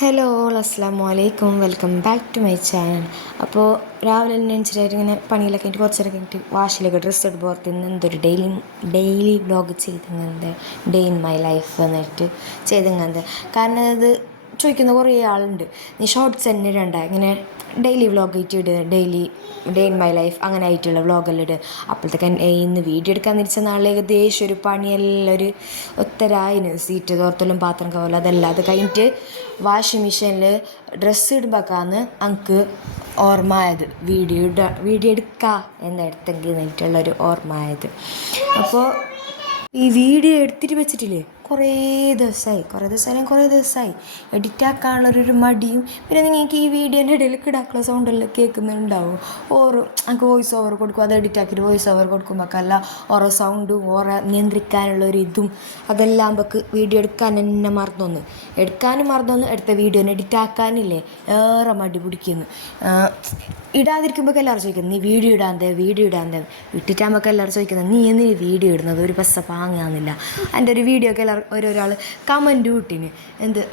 Hello all അസ്സാം വലൈക്കും, welcome back to my channel. അപ്പോൾ രാവിലെ തന്നെ എണീച്ചിട്ട് ഇങ്ങനെ പണിയിലൊക്കെ കഴിഞ്ഞിട്ട് കുറച്ച് നേരം കഴിഞ്ഞിട്ട് വാഷിലൊക്കെ ഡ്രസ്സ് ഇട്ട് പുറത്ത് നിന്ന് എന്തൊരു ഡെയിലി വ്ലോഗ് ചെയ്തിങ്ങനത്തെ ഡേ ഇൻ മൈ ലൈഫ് എന്നിട്ട് ചെയ്തിങ്ങനത്തെ. കാരണം അത് ചോദിക്കുന്ന കുറേ ആളുണ്ട്, നീ ഷോർട്ട്സ് തന്നെ ഇടണ്ട, ഇങ്ങനെ ഡെയിലി വ്ലോഗ് ആയിട്ട് ഇടുക, daily day in my life അങ്ങനെ ആയിട്ടുള്ള വ്ലോഗെല്ലാം ഇടുക. അപ്പോഴത്തേക്ക് ഇന്ന് വീഡിയോ എടുക്കാൻ തിരിച്ച നാളെ ഏകദേശം ഒരു പണിയെല്ലാം ഒരു ഒത്തരായിന്, സീറ്റ് തോർത്തെല്ലാം പാത്രം കവല അതെല്ലാം അത് കഴിഞ്ഞിട്ട് വാഷിംഗ് മെഷീനിൽ ഡ്രസ്സ് ഇടുമ്പോഴാണ് എനിക്ക് ഓർമ്മ ആയത് വീഡിയോ എടുക്കുക എന്നെടുത്തെങ്കിൽ എന്നിട്ടുള്ളൊരു ഓർമ്മ ആയത്. അപ്പോൾ ഈ വീഡിയോ എടുത്തിട്ട് വെച്ചിട്ടില്ലേ കുറേ ദിവസമായി എഡിറ്റാക്കാനുള്ളൊരു മടിയും. പിന്നെ നിങ്ങൾക്ക് ഈ വീഡിയോൻ്റെ ഇടയിൽ കിടാക്കള സൗണ്ടെല്ലാം കേൾക്കുന്നുണ്ടാവും. എനിക്ക് വോയിസ് ഓവർ കൊടുക്കും, അത് എഡിറ്റാക്കിയിട്ട് വോയിസ് ഓവർ കൊടുക്കുമ്പോഴല്ല ഓരോ സൗണ്ടും ഓരോ നിയന്ത്രിക്കാനുള്ളൊരു ഇതും അതെല്ലാം ആകുമ്പോൾക്ക് വീഡിയോ എടുക്കാൻ തന്നെ മറന്നൊന്ന് എടുത്ത വീഡിയോനെ എഡിറ്റാക്കാനില്ലേ ഏറെ മടി പിടിക്കുന്നു. ഇടാതിരിക്കുമ്പോഴൊക്കെ എല്ലാവരും ചോദിക്കുന്നത് നീ വീഡിയോ ഇടാന്തേ ഇട്ടിട്ടാകുമ്പോഴൊക്കെ എല്ലാവരും ചോദിക്കുന്നത് നീ എന്തിനു വീഡിയോ ഇടുന്നത്, ഒരു ബസ്സ പാങ്ങാന്നില്ല. എൻ്റെ ഒരു വീഡിയോ ഒക്കെ ഓരോരാൾ കമൻറ്റ് കൂട്ടിന്,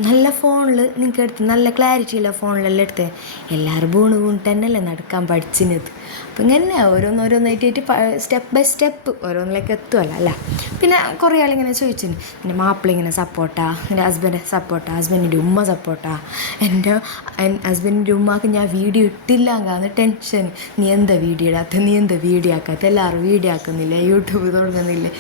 നല്ല ഫോണിൽ നിങ്ങൾക്ക് എടുത്ത് നല്ല ക്ലാരിറ്റിയുള്ള ഫോണിലെല്ലാം എടുത്ത് എല്ലാവരും വീണിട്ട് തന്നെയല്ലേ നടക്കാൻ പഠിച്ചിരുന്നത്. അപ്പം ഇങ്ങനെ ഓരോന്നായിട്ട് സ്റ്റെപ്പ് ബൈ സ്റ്റെപ്പ് ഓരോന്നിലേക്ക് എത്തുമല്ലോ അല്ല. പിന്നെ കുറേ ആളിങ്ങനെ ചോദിച്ചിന് എൻ്റെ മാപ്പിള ഇങ്ങനെ സപ്പോർട്ടാ, എൻ്റെ ഹസ്ബൻഡിൻ്റെ ഉമ്മ സപ്പോർട്ടാ, എൻ്റെ ഹസ്ബൻഡിൻ്റെ ഉമ്മക്ക് ഞാൻ വീഡിയോ ഇട്ടില്ല അങ്ങാന്ന് ടെൻഷൻ, നീ എന്താ വീഡിയോ ആക്കാത്ത, എല്ലാവരും വീഡിയോ ആക്കുന്നില്ലേ, യൂട്യൂബ് തുടങ്ങുന്നില്ലേ,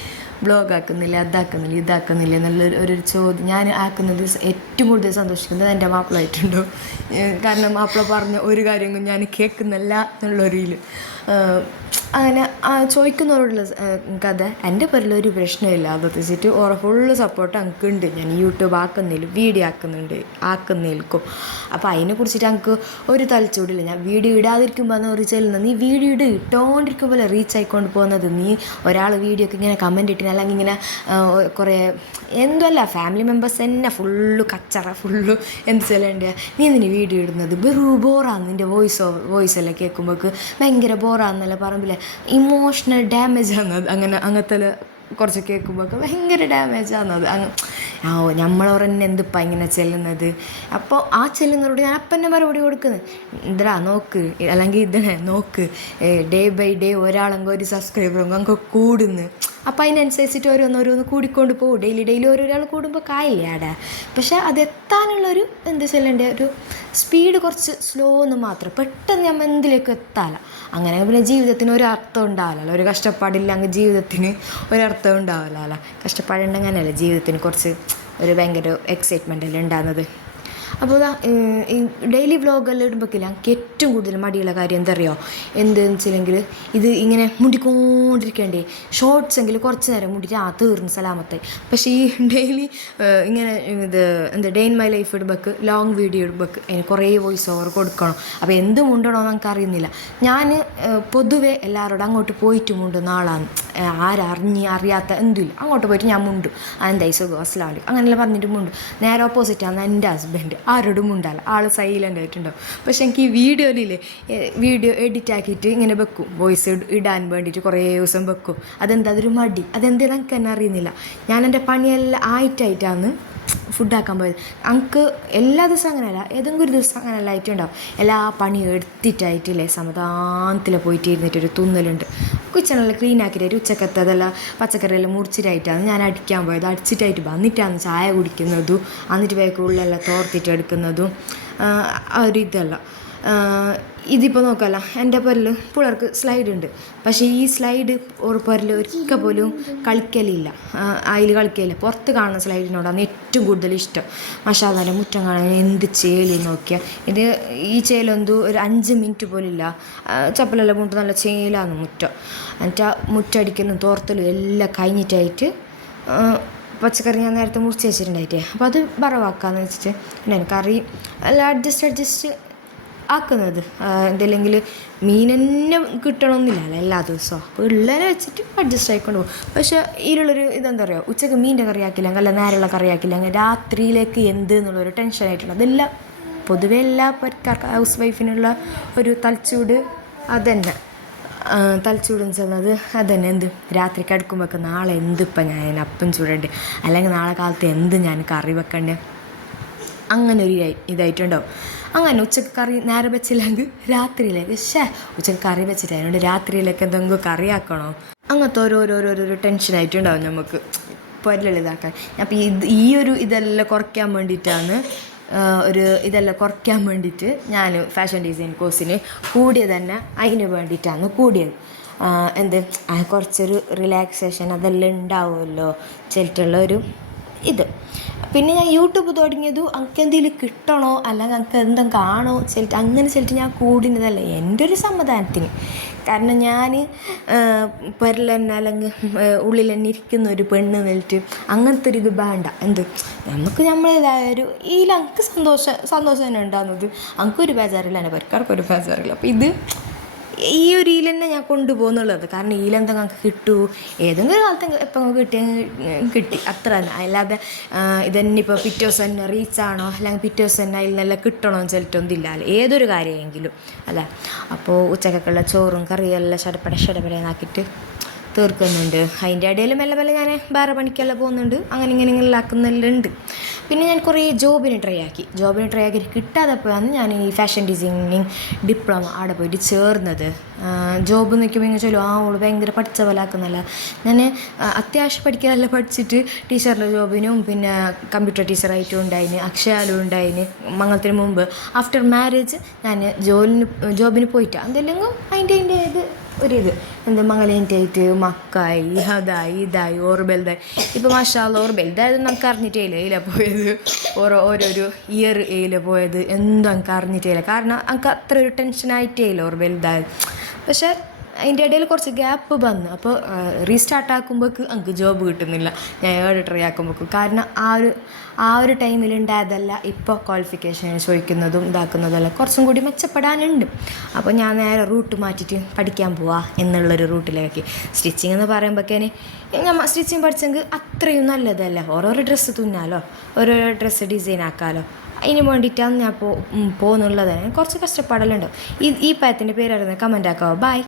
ബ്ലോഗ് ആക്കുന്നില്ല, ഇതാക്കുന്നില്ല എന്നുള്ളൊരു ചോദ്യം. ഞാൻ ആക്കുന്നത് ഏറ്റവും കൂടുതൽ സന്തോഷിക്കുന്നത് എൻ്റെ മാപ്പിളായിട്ടുണ്ടോ. കാരണം മാപ്പിള പറഞ്ഞ ഒരു കാര്യങ്ങളും ഞാൻ കേൾക്കുന്നില്ല എന്നുള്ളൊരിതിൽ അങ്ങനെ ചോദിക്കുന്നവരോടുള്ള കഥ എൻ്റെ പേരിലൊരു പ്രശ്നമില്ല. അത് വെച്ചിട്ട് ഓരോ ഫുള്ള് സപ്പോർട്ട് എനിക്കുണ്ട്. ഞാൻ യൂട്യൂബ് ആക്കുന്നില്ല, വീഡിയോ ആക്കുന്നിൽക്കും. അപ്പോൾ അതിനെക്കുറിച്ചിട്ട് എനിക്ക് ഒരു തലച്ചോടില്ല. ഞാൻ വീഡിയോ ഇടാതിരിക്കുമ്പോൾ ഒരു ചെല്ലുന്നത്, നീ വീഡിയോ ഇട്ടുകൊണ്ടിരിക്കുമ്പോൾ റീച്ച് ആയിക്കൊണ്ട് പോകുന്നത്, നീ ഒരാൾ വീഡിയോ ഒക്കെ ഇങ്ങനെ കമൻറ്റ് ഇട്ടിന് അല്ലെങ്കിൽ ഇങ്ങനെ കുറേ എന്തല്ല ഫാമിലി മെമ്പേഴ്സ് തന്നെ ഫുള്ള് കച്ചറ എന്ത് ചെല്ലേണ്ട, നീ എന്തിനു വീഡിയോ ഇടുന്നത്, ബോറാന്ന് നിൻ്റെ വോയിസെല്ലാം കേൾക്കുമ്പോൾക്ക് ഭയങ്കര ബോറാന്നല്ല പറമ്പില്ലേ, ഇമോഷണൽ ഡാമേജ് ആണത്. അങ്ങനത്തെ കുറച്ച് കേൾക്കുമ്പോഴൊക്കെ ഭയങ്കര ഡാമേജ് ആണത്. നമ്മളോർ തന്നെ എന്തിപ്പം ഇങ്ങനെ ചെല്ലുന്നത്. അപ്പോൾ ആ ചെല്ലുന്നവരോട് ഞാൻ അപ്പം തന്നെ മറുപടി കൊടുക്കുന്നത്, ഇതാ നോക്ക്, അല്ലെങ്കിൽ നോക്ക്, ഡേ ബൈ ഡേ ഒരാളെങ്കിൽ ഒരു സബ്സ്ക്രൈബർ അങ്ങ് കൂടുന്നു. അപ്പം അതിനനുസരിച്ചിട്ട് ഓരോന്ന് കൂടിക്കൊണ്ട് പോകും. ഡെയിലി ഓരോരാൾ കൂടുമ്പോൾ കായില്ലേ ആടെ. പക്ഷേ അതെത്താനുള്ളൊരു എന്താ ചെല്ലേണ്ട ഒരു സ്പീഡ് കുറച്ച് സ്ലോ എന്ന് മാത്രം, പെട്ടെന്ന് നമ്മൾ എന്തിലേക്ക് എത്താല. അങ്ങനെ പിന്നെ ജീവിതത്തിന് ഒരർത്ഥം ഉണ്ടാവില്ലല്ലോ, ഒരു കഷ്ടപ്പാടില്ലെങ്കിൽ ജീവിതത്തിന് ഒരർത്ഥം ഉണ്ടാവില്ലല്ലോ. കഷ്ടപ്പാടുണ്ടെങ്കിൽ അങ്ങനെയല്ലേ ജീവിതത്തിന് കുറച്ച് ഒരു ഭയങ്കര എക്സൈറ്റ്മെൻ്റ് അല്ലേ ഉണ്ടാകുന്നത്. അപ്പോൾ ഈ ഡെയിലി വ്ലോഗെല്ലാം ഇടുമ്പോഴേക്കില്ല എനിക്ക് ഏറ്റവും കൂടുതൽ മടിയുള്ള കാര്യം എന്താ എന്തെന്ന് വെച്ചില്ലെങ്കിൽ, ഇത് ഇങ്ങനെ മുടിക്കൊണ്ടിരിക്കേണ്ടേ. ഷോർട്സ് എങ്കിൽ കുറച്ച് നേരം മുടിയിട്ട് തീർന്ന് സലാമത്തായി. പക്ഷേ ഈ ഡെയിലി ഇങ്ങനെ ഡേ ഇൻ മൈ ലൈഫ് ഇടുമ്പോഴേക്ക് ലോങ് വീഡിയോ ഇടുമ്പോഴേക്ക് അതിന് കുറേ വോയിസ് ഓവർ കൊടുക്കണം. അപ്പോൾ എന്ത് മുണ്ടണമെന്ന് എനിക്ക് അറിയുന്നില്ല. ഞാൻ പൊതുവെ എല്ലാവരോടും അങ്ങോട്ട് പോയിട്ട് മുണ്ടുന്ന ആളാണ്. അറിയാത്ത എന്തുമില്ല, അങ്ങോട്ട് പോയിട്ട് ഞാൻ മുണ്ടും, എന്തായി സുഖം അസ്സലാമു അലൈക്കും അങ്ങനെല്ലാം പറഞ്ഞിട്ട് മുണ്ടും. നേരെ ഓപ്പോസിറ്റാണ് എൻ്റെ ഹസ്ബൻഡ്, ആരോടും മുണ്ടാല, ആൾ സൈലൻ്റ് ആയിട്ടുണ്ടാവും. പക്ഷെ എനിക്ക് ഈ വീഡിയോ എഡിറ്റ് ആക്കിയിട്ട് ഇങ്ങനെ വെക്കും, വോയിസ് ഇടാൻ വേണ്ടിയിട്ട് കുറേ ദിവസം വെക്കും. അതൊരു മടി, അതെന്തെന്ന് എനിക്ക് തന്നെ അറിയുന്നില്ല. ഞാൻ എൻ്റെ പണിയെല്ലാം ആയിട്ടാണ് ഫുഡാക്കാൻ പോയത്. എനിക്ക് എല്ലാ ദിവസവും അങ്ങനെയല്ല, ഏതെങ്കിലും ഒരു ദിവസം അങ്ങനെയല്ല ആയിട്ടുണ്ടാവും. എല്ലാ പണിയും എടുത്തിട്ടായിട്ടില്ലേ സമാധാനത്തിൽ പോയിട്ട് ഇരുന്നിട്ടൊരു തുന്നലുണ്ട്. കിച്ചണെല്ലാം ക്ലീൻ ആക്കിയിട്ട് ഉച്ചക്കത്തെ അതെല്ലാം പച്ചക്കറിയെല്ലാം മുറിച്ചിട്ടായിട്ടാണ് ഞാൻ അടിക്കാൻ പോയത്. അടിച്ചിട്ടായിട്ട് വന്നിട്ടാണ് ചായ കുടിക്കുന്നതും എന്നിട്ട് വേക്കുള്ളിലെല്ലാം തോർത്തിട്ട് എടുക്കുന്നതും ഒരു ഇതല്ല. ഇതിപ്പോൾ നോക്കാമല്ല, എൻ്റെ പേരിൽ പിള്ളേർക്ക് സ്ലൈഡ് ഉണ്ട്. പക്ഷേ ഈ സ്ലൈഡ് ഒരു പേരിൽ ഒരിക്കൽ പോലും കളിക്കലില്ല, പുറത്ത് കാണുന്ന സ്ലൈഡിനോടാണ് ഏറ്റവും കൂടുതൽ ഇഷ്ടം. മഷാലാൻ്റെ മുറ്റം കാണാൻ എന്ത് ചേല് നോക്കിയാൽ, ഈ ചേലെന്തോ ഒരു 5 മിനിറ്റ് പോലും ഇല്ല, ചപ്പലെല്ലാം മുട്ട് നല്ല ചേലാണ് മുറ്റം. എന്നിട്ട് മുറ്റടിക്കലും തോർത്തലും എല്ലാം കഴിഞ്ഞിട്ടായിട്ട് പച്ചക്കറി ഞാൻ നേരത്തെ മുറിച്ച് വെച്ചിട്ടുണ്ടായിട്ടേ, അപ്പോൾ അത് വറവാക്കാമെന്ന് വെച്ചിട്ട് പിന്നെ കറി എല്ലാം അഡ്ജസ്റ്റ് ആക്കുന്നത്. എന്തെല്ലെങ്കിൽ മീൻ തന്നെ കിട്ടണമെന്നില്ലല്ലോ എല്ലാ ദിവസവും, അപ്പോൾ ഉള്ളതിനെ വെച്ചിട്ട് അഡ്ജസ്റ്റ് ആയിക്കൊണ്ട് പോകും. പക്ഷേ ഇതിലുള്ളൊരു ഇതെന്താ പറയുക, ഉച്ചയ്ക്ക് മീൻ്റെ കറി ആക്കില്ല, നല്ല നേരെയുള്ള കറി ആക്കില്ല, രാത്രിയിലേക്ക് എന്ത് എന്നുള്ളൊരു ടെൻഷനായിട്ടുള്ള അതെല്ലാം പൊതുവെ എല്ലാ ഹൗസ് വൈഫിനുള്ള ഒരു തലച്ചൂട് അതന്നെ. തലച്ചൂടെന്ന് ചെന്നത് അതന്നെ, രാത്രി കിടക്കുമ്പോഴൊക്കെ നാളെ എന്തിപ്പം ഞാൻ അപ്പം ചൂടണ്ടേ, അല്ലെങ്കിൽ നാളെ കാലത്ത് ഞാൻ കറി വെക്കണ്ടേ. അങ്ങനെ ഒരു ഇതായിട്ടുണ്ടാവും. അങ്ങനെ ഉച്ചക്ക് കറി നേരെ വെച്ചില്ലെങ്കിൽ രാത്രിയിലേക്ക് ഉച്ചക്ക് കറി വെച്ചിട്ട് അതിനോട് രാത്രിയിലേക്ക് എന്തെങ്കിലും കറിയാക്കണോ, അങ്ങനത്തെ ഓരോരോരോരോരോ ടെൻഷനായിട്ടുണ്ടാവും നമുക്ക് പൊരലെല്ലാം ഇതാക്കാൻ. അപ്പോൾ ഇതെല്ലാം കുറയ്ക്കാൻ വേണ്ടിയിട്ടാണ് ഇതെല്ലാം കുറയ്ക്കാൻ വേണ്ടിയിട്ട് ഞാൻ ഫാഷൻ ഡിസൈൻ കോഴ്സിന് കൂടിയത് തന്നെ അതിന് വേണ്ടിയിട്ടാണ് കൂടിയത്. എന്ത് കുറച്ചൊരു റിലാക്സേഷൻ അതെല്ലാം ഉണ്ടാവുമല്ലോ ചെല്ലിട്ടുള്ള ഇത്. പിന്നെ ഞാൻ യൂട്യൂബ് തുടങ്ങിയത് എനിക്ക് എന്തെങ്കിലും കിട്ടണോ അല്ലെങ്കിൽ എനിക്ക് എന്തെങ്കിലും കാണോ ചെല്ലിട്ട് അങ്ങനെ ചെല്ലിട്ട് ഞാൻ കൂടുന്നതല്ല, എൻ്റെ ഒരു സമാധാനത്തിന്. കാരണം ഞാൻ പുരൽ തന്നെ അല്ലെങ്കിൽ ഉള്ളിൽ തന്നെ ഇരിക്കുന്ന ഒരു പെണ്ണ് നിന്നിട്ട് അങ്ങനത്തെ ഒരു ഇത് വേണ്ട. നമുക്ക് നമ്മളേതായൊരു എനിക്ക് സന്തോഷം തന്നെ ഉണ്ടാകുന്നത്. എനിക്കൊരു ബേജാറില്ല, എൻ്റെ പുരക്കാർക്കൊരു ബേജാറില്ല. അപ്പോൾ ഈ ഒരു തന്നെ ഞാൻ കൊണ്ടുപോകുന്നുള്ളത്. കാരണം എന്തെങ്കിലും നമുക്ക് കിട്ടൂ, ഏതെങ്കിലും കാലത്ത് എപ്പോൾ കിട്ടി അത്ര തന്നെ. അല്ലാതെ ഇതന്നെ ഇപ്പോൾ പിറ്റേ ദിവസം തന്നെ റീച്ചാണോ അല്ലെങ്കിൽ പിറ്റേ ദിവസം തന്നെ അതിൽ നല്ല കിട്ടണമെന്ന് ചിലട്ടൊന്നുമില്ല. ഏതൊരു കാര്യമെങ്കിലും അല്ല. അപ്പോൾ ഉച്ചക്കൊക്കെയുള്ള ചോറും കറിയും എല്ലാം ഷടപടേന്നാക്കിയിട്ട് തീർക്കുന്നുണ്ട്. അതിൻ്റെ ഇടയിൽ മെല്ലെ മെല്ലെ ഞാൻ വേറെ പണിക്കെല്ലാം പോകുന്നുണ്ട്. അങ്ങനെ ഇങ്ങനെ ആക്കുന്നെല്ലാം ഉണ്ട്. പിന്നെ ഞാൻ കുറേ ജോബിന് ട്രൈ ആക്കി കിട്ടാതെപ്പോഴാണ് ഞാൻ ഈ ഫാഷൻ ഡിസൈനിങ് ഡിപ്ലോമ അവിടെ പോയിട്ട് ചേർന്നത്. ജോബ് നിൽക്കുമ്പോൾ ഇങ്ങനെ ചൊല്ലും ഓള് ഭയങ്കര പഠിച്ച പോലെ ആക്കുന്നല്ല. ഞാൻ അത്യാവശ്യം പഠിക്കാനെല്ലാം പഠിച്ചിട്ട് ടീച്ചറിൻ്റെ ജോബിനും പിന്നെ കമ്പ്യൂട്ടർ ടീച്ചറായിട്ടും ഉണ്ടായിന്, അക്ഷയാലും ഉണ്ടായിന് മംഗളത്തിന് മുമ്പ്. ആഫ്റ്റർ മാരേജ് ഞാൻ ജോബിന് പോയിട്ട് എന്തെങ്കിലും അതിൻ്റെ മംഗലേറ്റായിട്ട് മക്കായി ഇതായി ഓറ് ബെൽതായി. ഇപ്പോൾ മാഷാഅല്ലാഹ് ഓറ് ബെൽതായത് നമുക്ക് അറിഞ്ഞിട്ടേയില്ല ഇതിലെ പോയത്, ഓരോരോ ഇയർ ഇതിൽ പോയത് എന്തും എനിക്ക് അറിഞ്ഞിട്ടേയില്ല. കാരണം എനിക്ക് അത്ര ഒരു ടെൻഷനായിട്ടേ ഇല്ല ഓറ് ബെൽതായത്. പക്ഷേ അതിൻ്റെ ഇടയിൽ കുറച്ച് ഗ്യാപ്പ് വന്നു. അപ്പോൾ റീസ്റ്റാർട്ട് ആക്കുമ്പോഴേക്ക് എനിക്ക് ജോബ് കിട്ടുന്നില്ല. ഞാൻ ട്രൈ ആക്കുമ്പോഴേക്കും. കാരണം ആ ഒരു ടൈമിലുണ്ടായതല്ല ഇപ്പോൾ ക്വാളിഫിക്കേഷൻ ചോദിക്കുന്നതും ഇതാക്കുന്നതല്ല കുറച്ചും കൂടി മെച്ചപ്പെടാനുണ്ട്. അപ്പോൾ ഞാൻ നേരെ റൂട്ട് മാറ്റിയിട്ട് പഠിക്കാൻ പോവാ എന്നുള്ളൊരു റൂട്ടിലേക്ക്. സ്റ്റിച്ചിങ് എന്ന് പറയുമ്പോഴേക്കേന് നമ്മൾ സ്റ്റിച്ചിങ് പഠിച്ചെങ്കിൽ അത്രയും നല്ലതല്ല. ഓരോരോ ഡ്രസ്സ് തുന്നാലോ, ഓരോരോ ഡ്രസ്സ് ഡിസൈൻ ആക്കാമല്ലോ. അതിന് വേണ്ടിയിട്ടാണ് ഞാൻ പോകുന്നുള്ളത്. കുറച്ച് കഷ്ടപ്പാടെല്ലാം ഉണ്ടാവും. ഈ പയത്തിൻ്റെ പേരറിയുന്നത് കമൻ്റ് ആക്കാമോ? ബൈ.